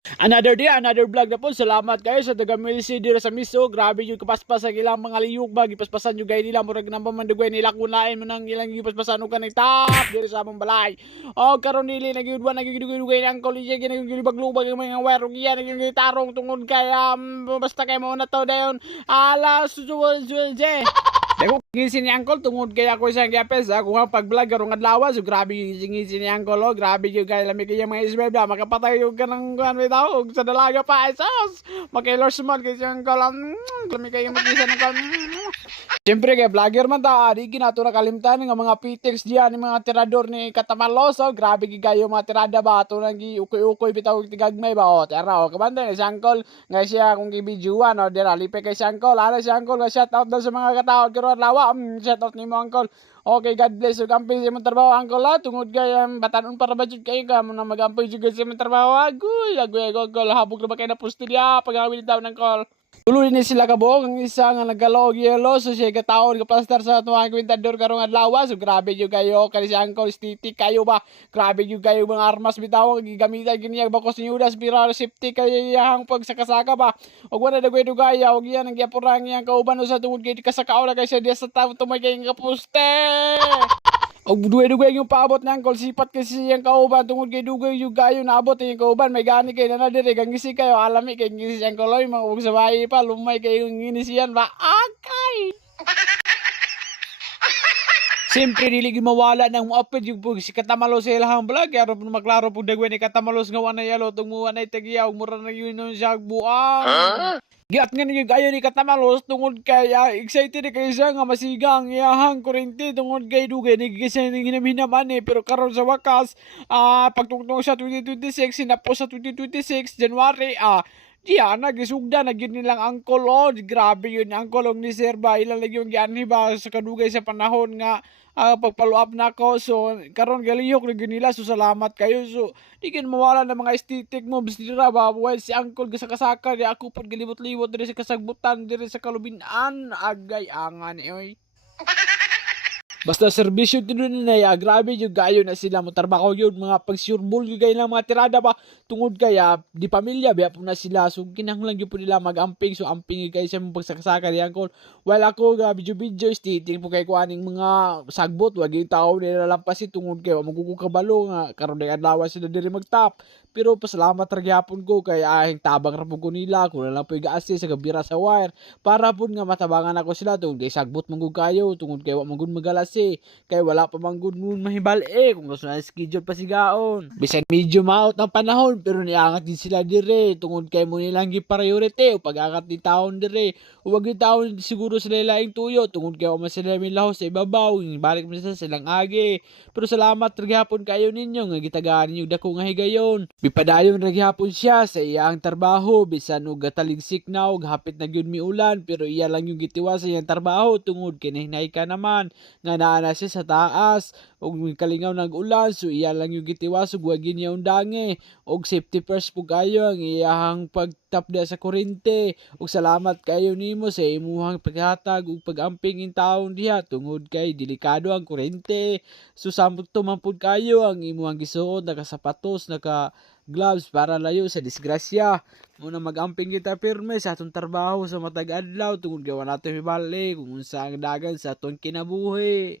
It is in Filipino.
Another day, another vlog na po. Salamat kayo sa taga-milsi dira sa miso. Grabe yung kapaspas sa ilang mga liyog ba. Gipaspasan yung gay nila. Murag nang pamandugay nila. Kunain mo nang ilang gipaspasan ka ng tap dira sa among balay. O karon nili nagyudwa nagyudugay ang kolije ginagulibag-lubag yung mga wire yan gitarong tungod kay basta kay mo na to dayon. Ala suwal je. Dako ngisi ni Uncle tungod kay ako isang gapes ha kung pag-vlog karong adlaw so grabe yung ngisi ni Uncle oh, grabe yung kay lami kay mga isbeb makapatay yung kanang kuan bitaw sa dalaga pa esos makailor sumod kay siyang kalam lami kay magisa ng kalam. Siyempre kay vlogger man ta, di ginato na kalimtan nga mga pitex diyan ni mga tirador ni Catamalos, oh, grabe gigayo mga tirada ba ato nang giukoy-ukoy bitaw tigagmay ba o tera o kabanda ni Sangkol nga siya kung gibidyuan o dira lipe kay Sangkol, ala Sangkol nga shout out daw sa mga kataod karon lawa, shout out nimo Uncle. Okay, God bless you. Kampi sa imong trabaho, Uncle ha. Tungod kay batanon para ba jud kay ka mo na magampi jud sa imong trabaho. Agoy, Uncle habog na ba kay na postilya pag-awil daw ng call. Tuloy ni sila kabuok ang isa nga naggalog yelo so siya kataon ka pastor sa tuwang kwintador karong adlaw so grabe yung kayo kani si Uncle Stiti kayo ba grabe yung kayo mga armas bitaw gigamitan gini bakos ni Judas bira safety kayo yang pagsakasaka ba og wala dagway dugaya og yan ang gyapurang yang kauban sa tungod kay kasakaw na kay siya sa tawo tumay kay nga poste. Og duwe-duwe yung paabot ng Uncle sipat kasi yung kauban tungod kay dugay yung gayo naabot yung kauban may gani kay na dire kang gisi kayo alami kay gisi ang koloy mga sa bahay pa lumay kay yung inisiyan ba akay. Siyempre dili mawala ng muapid yung si Catamalos sa ilahang vlog aron maklaro pud dagway ni Catamalos nga wala yalo tong mo anay tagiyaw mura na yun siya buang. Giat nga niyo gayo ni Catamalos tungod kay excited kay siya nga masigang iyahang kurente tungod kay dugay nagigisa ning hinamhinam pero karon sa wakas pagtungtong sa 2026 sinapos sa 2026 January diya nagisugda na gyud nilang Uncle oh, grabe yun Uncle ni Sir ba ilang lagi yung gianhi ba sa kadugay sa panahon nga pag-follow up na ako so karon galihok na gyud nila so salamat kayo so di kin mawala ng mga aesthetic moves dira ba well si Uncle gasakasaka di ako pud galibot-libot diri sa kasagbutan diri sa kalubinan agay angan oy. Basta serbisyo din na grabe yung gayo na sila mo trabaho yun mga pagsurbol yung gayo ng mga tirada ba tungod kaya di pamilya biya po na sila so kinahanglan yun po nila mag-amping so amping yung kayo siya mong pagsakasaka niyan ko while ako video stiting po kayo kuhaning mga sagbot wag yung tao nila lampasin tungod kayo magkukukabalo nga karon na adlaw sila diri magtap pero pasalamat ragyapon ko kay ahing tabang ra po nila kung na lang po i-assist sa gabira sa wire para po nga matabangan ako sila tungod kay sagbot mong kayo tungod kay wa man gud magalasi kay wala pa man gud nun mahibal kung gusto na schedule pa sigaon bisan medyo maot ng panahon pero niangat din sila dire tungod kay mo nilang gi-priority o pag-angat ni taon dire wag yung taon siguro sila laing tuyo tungod kay man sila milaho sa ibabaw balik mo sa silang agi pero salamat ragyapon kayo ninyo nga gitagaan ninyo dako nga higayon bipadayon ragyapon siya sa iyang trabaho bisan og gataligsik na og hapit na gyud miulan pero iya lang yung gitiwa sa iyang trabaho tungod kay nahinay ka naman nga naa siya sa taas og kalingaw nag ulan so iya lang yung gitiwas ug wag niya undange og safety first po kayo ang iyahang pagtapda sa kurente ug salamat kayo nimo sa imuhang paghatag ug pag-amping in taon diha tungod kay delikado ang kurente so samot tumampod kayo ang imuhang gisuot naka sapatos naka gloves para layo sa disgrasya muna mag-amping kita pirme sa atong trabaho sa matag adlaw tungod gawa nato mibali kung unsa ang dagan sa atong kinabuhi.